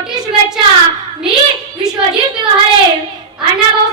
मोठी शुभेच्छा. मी विश्वजित व्यवहारे अण्णाभाऊ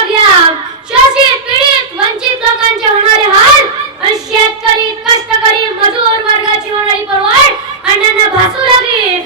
लक्षात घ्या शोषित पीडित वंचित लोकांचे होणारे हाल आणि शेतकरी कष्टकरी मजूर वर्गाची होणारी परवड अण्णांना भासू लागली.